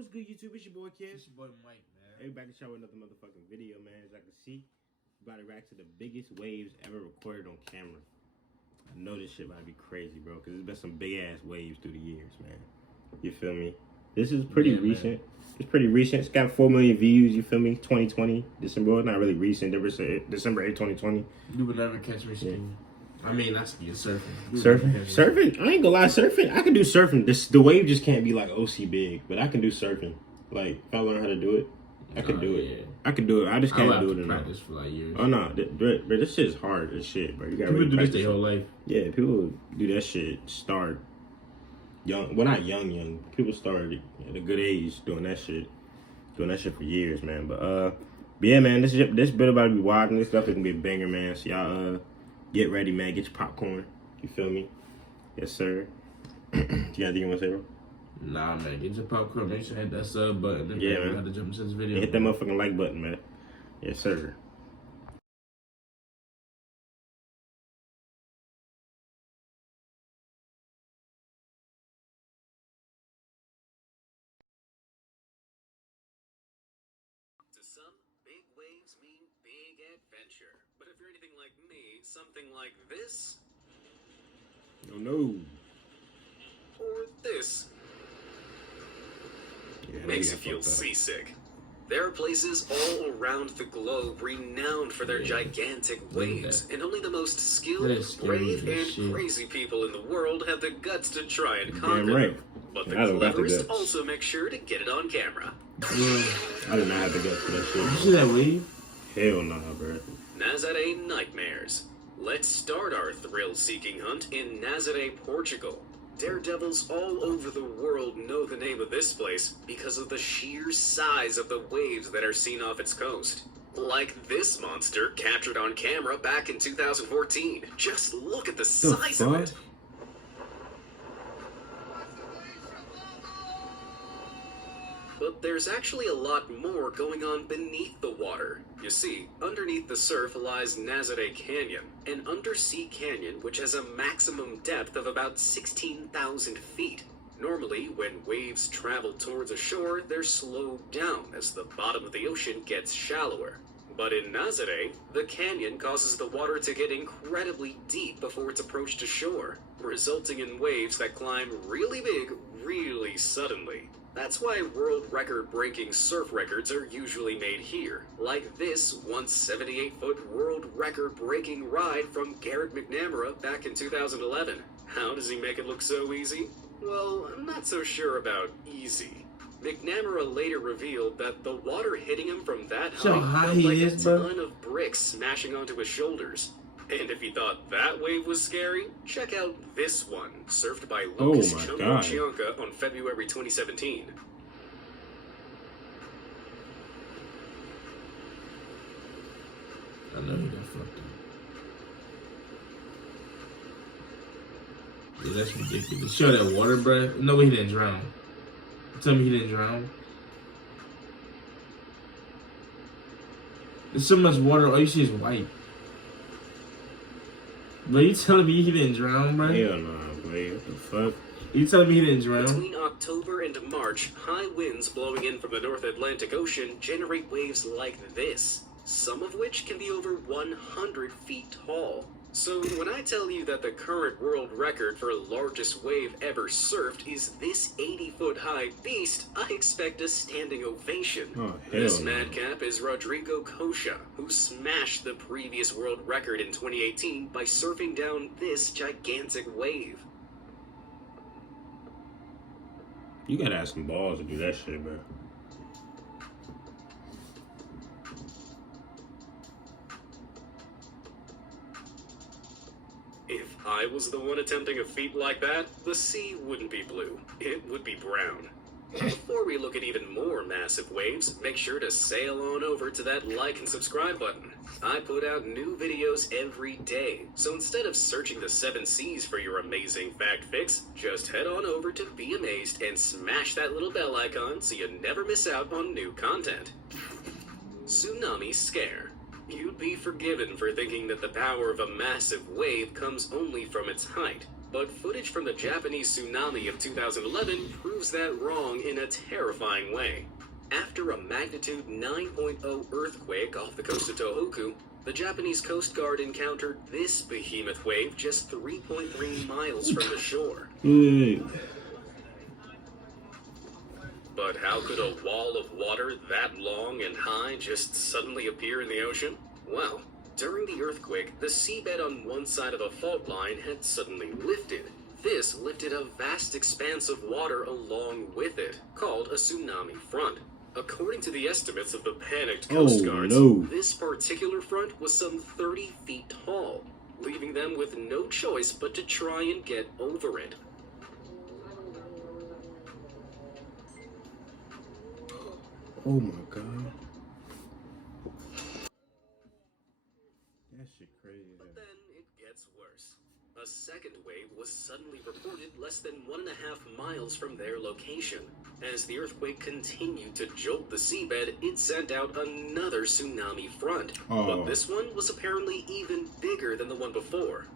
what's good, YouTube? It's your boy, Kid. It's your boy Mike, man. Hey, back to show another motherfucking video, man. As I can see, about to react to the biggest waves ever recorded on camera. I know this shit about to be crazy, bro, because there's been some big-ass waves through the years, man. You feel me? This is pretty recent. Man. It's pretty recent. It's got 4 million views, you feel me? 2020, December. Well, not really recent. December 8, 2020. You would never catch me skiing. I mean, that's surfing. Surfing? I ain't gonna lie, surfing. I can do surfing. The wave just can't be like OC big, but I can do surfing. Like, if I learn how to do it, I can do it. Yeah. I can do it. I just can't do it enough. Practice for like years. Oh no, bro, this shit is hard as shit, bro. You gotta people really do this their whole life. Yeah, people do that shit. Start young. Well, not young. People start at a good age doing that shit. Doing that shit for years, man. But yeah, man. This bit about to be wild, and this stuff is gonna be a banger, man. So y'all get ready, man. Get your popcorn. You feel me? Yes, sir. You got anything you wanna say, bro? Nah, man. Get your popcorn. Make sure you hit that sub button. Yeah, man. Have to jump into this video. Hit that motherfucking like button, man. Yes, sir. To some, big waves mean big adventure. But if you're anything like me, something like this... Oh, no. Or this... Yeah, makes you feel seasick. There are places all around the globe renowned for their gigantic waves, and only the most skilled, brave, and crazy people in the world have the guts to try and conquer them. But the cleverest also make sure to get it on camera. Yeah. I did not have the guts for that shit. You see that wave? Hell nah, bro. Nazaré Nightmares. Let's start our thrill-seeking hunt in Nazaré, Portugal. Daredevils all over the world know the name of this place because of the sheer size of the waves that are seen off its coast. Like this monster captured on camera back in 2014. Just look at the size of it. But there's actually a lot more going on beneath the water. You see, underneath the surf lies Nazaré Canyon, an undersea canyon which has a maximum depth of about 16,000 feet. Normally, when waves travel towards a shore, they're slowed down as the bottom of the ocean gets shallower. But in Nazaré, the canyon causes the water to get incredibly deep before it's approached to shore, resulting in waves that climb really big really suddenly. That's why world record-breaking surf records are usually made here, like this 178-foot world record-breaking ride from Garrett McNamara back in 2011. How does he make it look so easy? Well, I'm not so sure about easy. McNamara later revealed that the water hitting him from that height felt like a ton of bricks smashing onto his shoulders. And if you thought that wave was scary, check out this one, surfed by Lucas Chungo on February 2017. I know he got fucked up. Yeah, that's ridiculous. Show that water, bro. No way he didn't drown. Tell me he didn't drown. There's so much water, all you see is white. Bro, you telling me he didn't drown, bro? Hell nah, boy. What the fuck? You telling me he didn't drown? Between October and March, high winds blowing in from the North Atlantic Ocean generate waves like this, some of which can be over 100 feet tall. So when I tell you that the current world record for largest wave ever surfed is this 80-foot high beast, I expect a standing ovation. Oh, this madcap is Rodrigo Cocha, who smashed the previous world record in 2018 by surfing down this gigantic wave. You gotta have some balls to do that shit, bro. If I was the one attempting a feat like that, the sea wouldn't be blue. It would be brown. Before we look at even more massive waves, make sure to sail on over to that like and subscribe button. I put out new videos every day, so instead of searching the 7 seas for your amazing fact fix, just head on over to Be Amazed and smash that little bell icon so you never miss out on new content. Tsunami Scare. You'd be forgiven for thinking that the power of a massive wave comes only from its height. But footage from the Japanese tsunami of 2011 proves that wrong in a terrifying way. After a magnitude 9.0 earthquake off the coast of Tohoku, the Japanese Coast Guard encountered this behemoth wave just 3.3 miles from the shore. But how could a wall of water that long and high just suddenly appear in the ocean? Well, during the earthquake, the seabed on one side of the fault line had suddenly lifted. This lifted a vast expanse of water along with it, called a tsunami front. According to the estimates of the panicked Coast Guards, this particular front was some 30 feet tall, leaving them with no choice but to try and get over it. Oh my god. That shit crazy. But then it gets worse. A second wave was suddenly reported less than 1.5 miles from their location. As the earthquake continued to jolt the seabed, it sent out another tsunami front. But this one was apparently even bigger than the one before.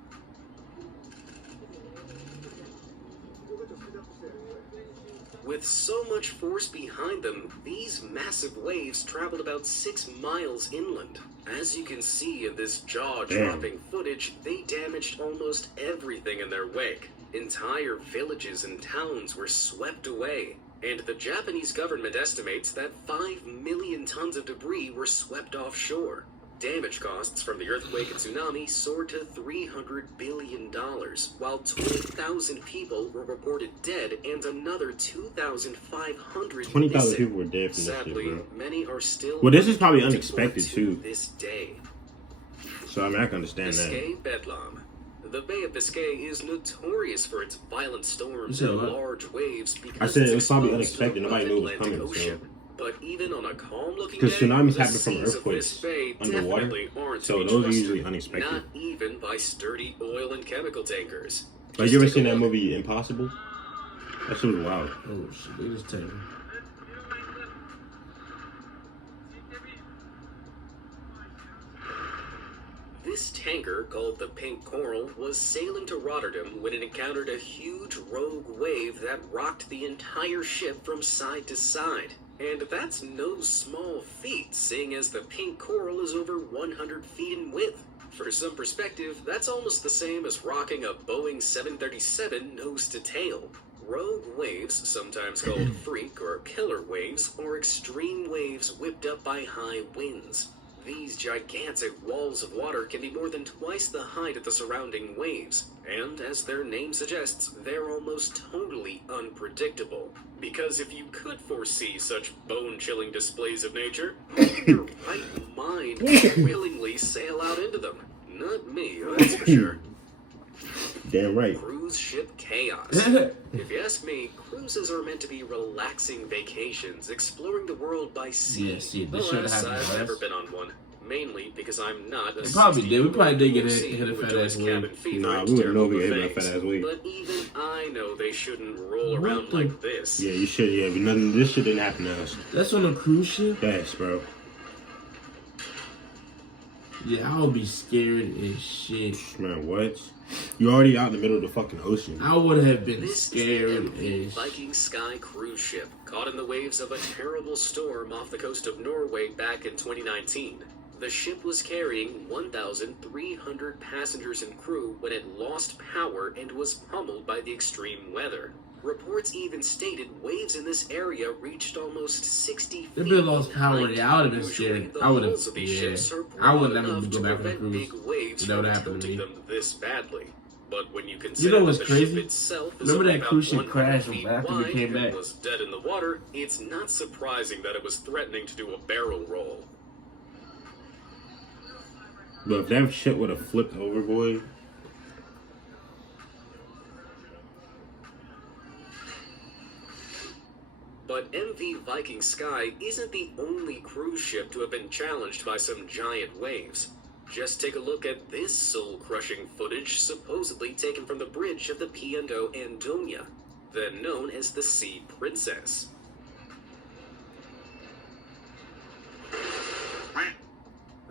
With so much force behind them, these massive waves traveled about 6 miles inland. As you can see in this jaw-dropping footage, they damaged almost everything in their wake. Entire villages and towns were swept away, and the Japanese government estimates that 5 million tons of debris were swept offshore. Damage costs from the earthquake and tsunami soared to $300 billion, while 20,000 people were reported dead and another 2,500 20,000 people were dead from this shit, Sadly, bro. many are still Well, this is probably unexpected, too. This day. So, I mean, I can understand that. Biscay Bedlam. The Bay of Biscay is notorious for its violent storms You said and what? large waves because I said it's it was probably exposed to unexpected. the Nobody knew it was Atlantic coming, so. Ocean. But even on a calm-looking Because day, tsunamis the happen from seas of earthquakes this bay underwater, definitely aren't to so be those are trusted, usually unexpected. Not even by sturdy oil and chemical tankers. Like, Just you ever take a seen that look. movie Impossible? That shit was wild. Oh shit, look at this table. This tanker, called the Pink Coral, was sailing to Rotterdam when it encountered a huge rogue wave that rocked the entire ship from side to side. And that's no small feat, seeing as the Pink Coral is over 100 feet in width. For some perspective, that's almost the same as rocking a Boeing 737 nose to tail. Rogue waves, sometimes called freak or killer waves, are extreme waves whipped up by high winds. These gigantic walls of water can be more than twice the height of the surrounding waves, and as their name suggests, they're almost totally unpredictable. Because if you could foresee such bone-chilling displays of nature, your right mind would willingly sail out into them. Not me, that's for sure. Damn right. Cruise ship chaos. If you ask me, cruises are meant to be relaxing vacations, exploring the world by sea. Yeah, see, this should've Alas, happened I've to never us. been on one. Mainly because I'm not a We probably did. We probably did get 60-year-old hit a who fat enjoys ass wave. cabin fever Nah, and we wouldn't know if we terrible hit a things. fat ass wave. But even I know they shouldn't roll What around the- like this. Yeah, you should. Yeah, but nothing. This shit didn't happen to us. That's on a cruise ship? Yes, bro. Yeah, I would be scared as shit. Man, what? You already out in the middle of the fucking ocean. I would have been This scared is the as Viking Sky cruise ship, caught in the waves of a terrible storm off the coast of Norway back in 2019. The ship was carrying 1,300 passengers and crew when it lost power and was pummeled by the extreme weather. Reports even stated waves in this area reached almost 60 feet. If it lost in power, height. yeah, I would have been Usually, scared. the I would have, hulls of these yeah. ships are I would broad never enough go to back on a prevent cruise. big waves That would from happen to tilting me. them this badly. But when you consider know what's that crazy? the ship itself is Remember only that about cruise ship 100 crashed feet after we wide came and back? was dead in the water, it's not surprising that it was threatening to do a barrel roll. But if that shit would have flipped over, boy. But MV Viking Sky isn't the only cruise ship to have been challenged by some giant waves. Just take a look at this soul-crushing footage supposedly taken from the bridge of the P&O Andonia, then known as the Sea Princess.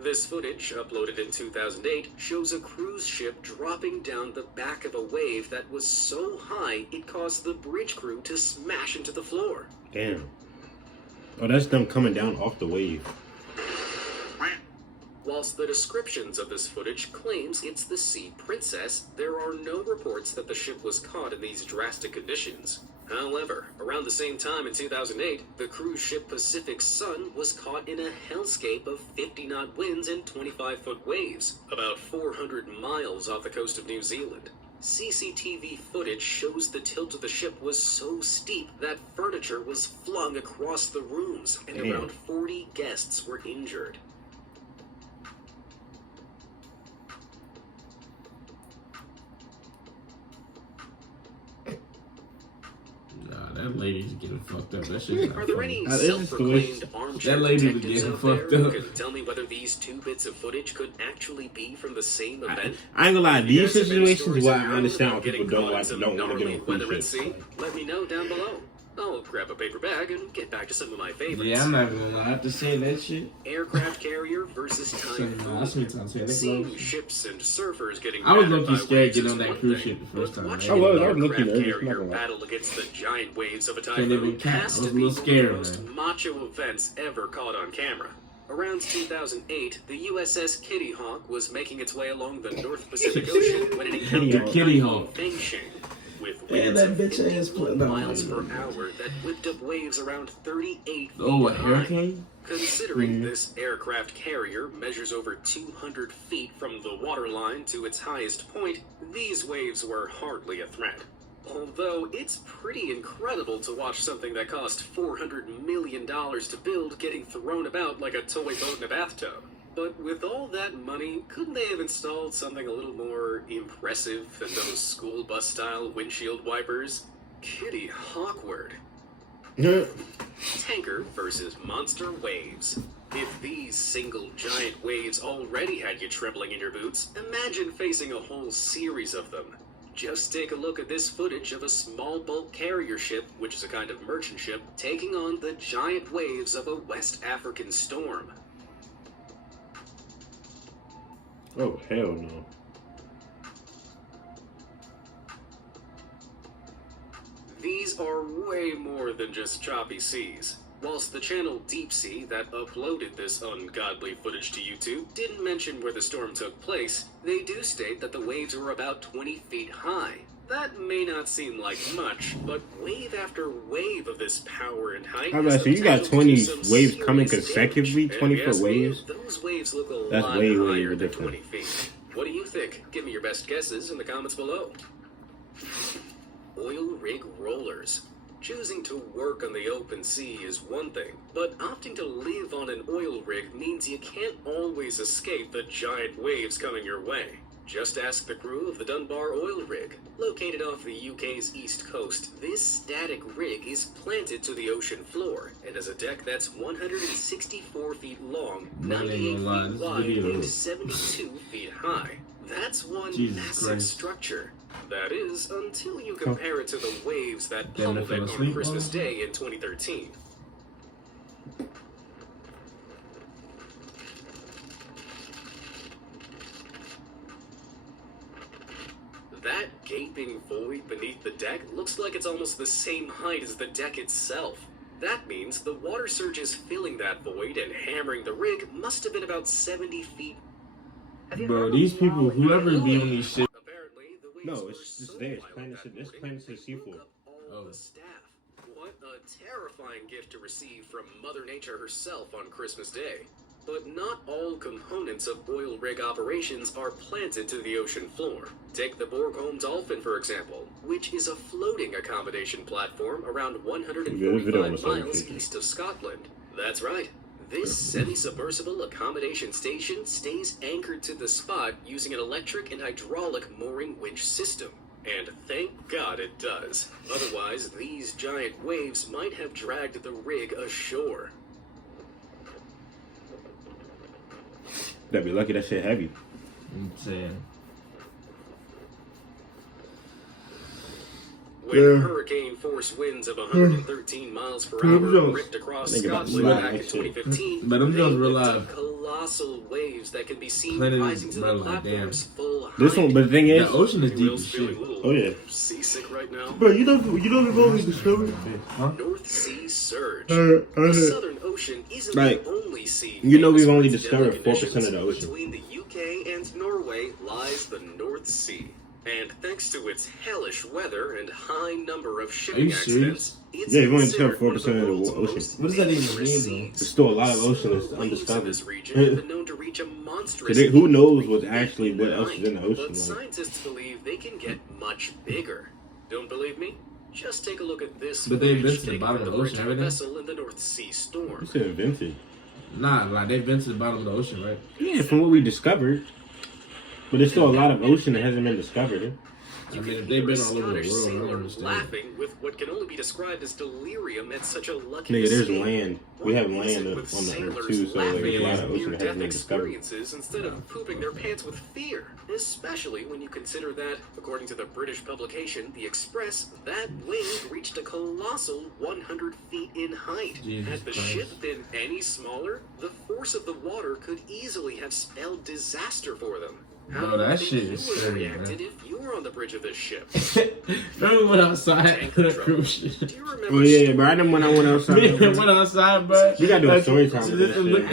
This footage, uploaded in 2008, shows a cruise ship dropping down the back of a wave that was so high it caused the bridge crew to smash into the floor. Damn. Oh, that's them coming down off the wave. Whilst the descriptions of this footage claims it's the Sea Princess, there are no reports that the ship was caught in these drastic conditions. However, around the same time in 2008, the cruise ship Pacific Sun was caught in a hellscape of 50-knot winds and 25-foot waves, about 400 miles off the coast of New Zealand. CCTV footage shows the tilt of the ship was so steep that furniture was flung across the rooms, and around 40 guests were injured. That lady's getting fucked up. That shit's not Are there funny. any self-proclaimed armchair That lady was detectives getting out there fucked who up. can tell me whether these two bits of footage could actually be from the same event? I ain't gonna lie, You these guys have any situations stories where of I your own understand why about people getting don't caught in like some don't want to gnarly get on weather cruise at sea? ships. Let me know down below. I'll grab a paper bag and get back to some of my favorites. Yeah, I'm not gonna lie. After saying that shit, Aircraft carrier versus that's me typhoon. saying Seeing that. ships and surfers getting I was battered low-key by scared waves getting is on that one cruise thing, ship the first but time. watching I was an looking aircraft nervous, carrier not gonna lie. battle against the giant waves of a Can't even typhoon count. has I was to a be little one scared, of the most man. macho events ever caught on camera. Around 2008, the USS Kitty Hawk was making its way along the North Pacific Ocean when it encountered Kitty Typhoon Hawk. Fengsheng, with Yeah, winds that of bitch 50 ass put- no. miles per hour that whipped up waves around 38 feet Oh, a high. hurricane? Considering this aircraft carrier measures over 200 feet from the waterline to its highest point, these waves were hardly a threat. Although it's pretty incredible to watch something that cost $400 million to build getting thrown about like a toy boat in a bathtub. But with all that money, couldn't they have installed something a little more impressive than those school bus style windshield wipers? Kitty Hawkward. Tanker versus monster waves. If these single giant waves already had you trembling in your boots, imagine facing a whole series of them. Just take a look at this footage of a small bulk carrier ship, which is a kind of merchant ship, taking on the giant waves of a West African storm. Oh, hell no. These are way more than just choppy seas. Whilst the channel Deep Sea that uploaded this ungodly footage to YouTube didn't mention where the storm took place, they do state that the waves were about 20 feet high. That may not seem like much, but wave after wave of this power and height. How has about the you got potential to 20 do some waves coming serious consecutively, damage. 20-foot And yes, waves? Those waves look a That's lot way higher than different. 20 feet. What do you think? Give me your best guesses in the comments below. Oil rig rollers. Choosing to work on the open sea is one thing, but opting to live on an oil rig means you can't always escape the giant waves coming your way. Just ask the crew of the Dunbar oil rig. Located off the UK's east coast, this static rig is planted to the ocean floor and has a deck that's 164 feet long, Man, 98 ain't gonna lie, feet this wide, video- and 72 feet high. That's one Jesus massive Christ. structure. That is, until you compare it to the waves that Damn, I pummeled fell it on asleep, Christmas bro. Day in 2013. That gaping void beneath the deck looks like it's almost the same height as the deck itself. That means the water surges filling that void and hammering the rig must have been about 70 feet. Have you Bro, heard these of people, Wally whoever be Wally? on these shit. Apparently, the waves No, were it's so there. It's violent Planet that Sid- it's morning, Planet Sid they Seafood. woke up all Oh. the staff. What a terrifying gift to receive from Mother Nature herself on Christmas Day. But not all components of oil rig operations are planted to the ocean floor. Take the Borgholm Dolphin, for example, which is a floating accommodation platform around Yeah, this video 145 was miles so east of Scotland. That's right. This semi-submersible accommodation station stays anchored to the spot using an electric and hydraulic mooring winch system. And thank God it does. Otherwise, these giant waves might have dragged the rig ashore. That'd be lucky that shit heavy. I'm saying. When hurricane force winds of 113 miles per hour ripped across Think about Scotland that back in shit. 2015, But them they joints were whipped live. up colossal waves that can be seen Planet rising to the bro, like, platform's full height. This one, but the thing is, The ocean is Hey, deep Will's as feeling shit. a little Oh, yeah. seasick right now. bro, you know we've only discovered. Huh? North Sea Surge. Uh, The Southern Ocean isn't Like, the only sea. you know we've famous for only its discovered deadly 4% of the conditions. ocean. Between the UK and Norway lies the North Sea. And thanks to its hellish weather and high number of shipping you serious? accidents, it's Yeah, you've only considered discovered 4% of the world's ocean. most What does that even dangerous mean, seas. There's still a lot of ocean that's Waves in undiscovered. this region have been known to reach a monstrous Who knows 83 what feet actually in what else is in the height, ocean? But Like, scientists believe they can get much bigger. Don't believe me? Just take a look at this. But they've been footage to the taken bottom from of the bridge ocean, of a haven't they? vessel in the North Sea storm. it's invented. Nah, like they've been to the bottom of the ocean, right? Yeah, from what we discovered. But there's still a lot of ocean that hasn't been discovered. I mean, You if can they've hear been a all over the Scottish world, I sailor don't understand. laughing with what can only be described as delirium at such a lucky Nigga, there's mistake. land. We have What is land it on with the earth sailors too, so like, laughing there's a lot at of ocean that near-death hasn't been discovered. experiences instead of pooping their pants with fear? Especially when you consider that, according to the British publication The Express, that wave reached a colossal 100 feet in height. Jesus Had the Christ. ship been any smaller, the force of the water could easily have spelled disaster for them. How Bro, do you that think shit you is would have scary, reacted man. if you were on the bridge of this ship? Remember we went outside Tanker on a trouble. cruise ship? Do you remember Oh yeah, bro. I done when I went outside. Me and went outside, bro. We gotta do a Like, story time with just this look,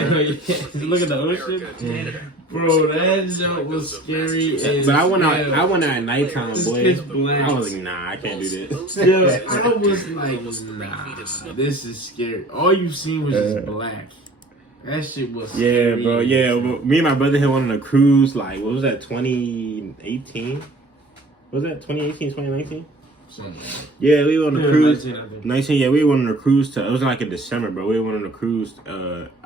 shit, look at the ocean. Bro, that joke was scary as But I went out. hell. I went out at nighttime, It's boy. pitch black. I was like, nah, I can't do this. Yo, I was like, nah, this is scary. All you seen was just black. That shit was Yeah, scary. bro. Yeah, but me and my brother had one on a cruise. Like, what was that? 2018. Was that 2018, 2019? Something like that. Yeah, we were on a Yeah, cruise. 19, I think. 19. Yeah, we went on a cruise to. It was like in December, bro. We went on a cruise.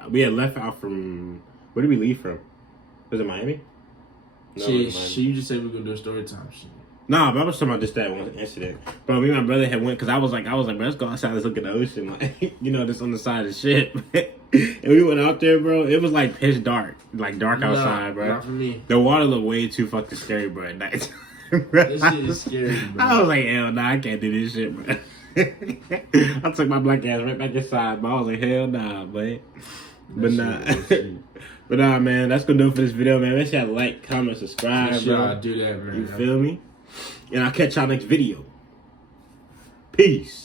We had left out from. Where did we leave from? Was it Miami? No, it Shit, wasn't Miami. you just said we were gonna do a story time shit. Nah, but I was talking about just that one incident. Bro, me and my brother had went because I was like, bro, let's go outside, let's look at the ocean, like, you know, just on the side of the ship. And we went out there, bro. It was like pitch dark, like dark outside, bro. Not for me. The water looked way too fucking scary, bro. At night. This shit is scary, bro. I was like, hell nah, I can't do this shit, bro. I took my black ass right back inside, but I was like, hell nah, boy. But nah. But nah, man, that's gonna do it for this video, man. Make sure you like, comment, subscribe, Make sure bro. I do that, man. You feel me? And I'll catch y'all next video. Peace.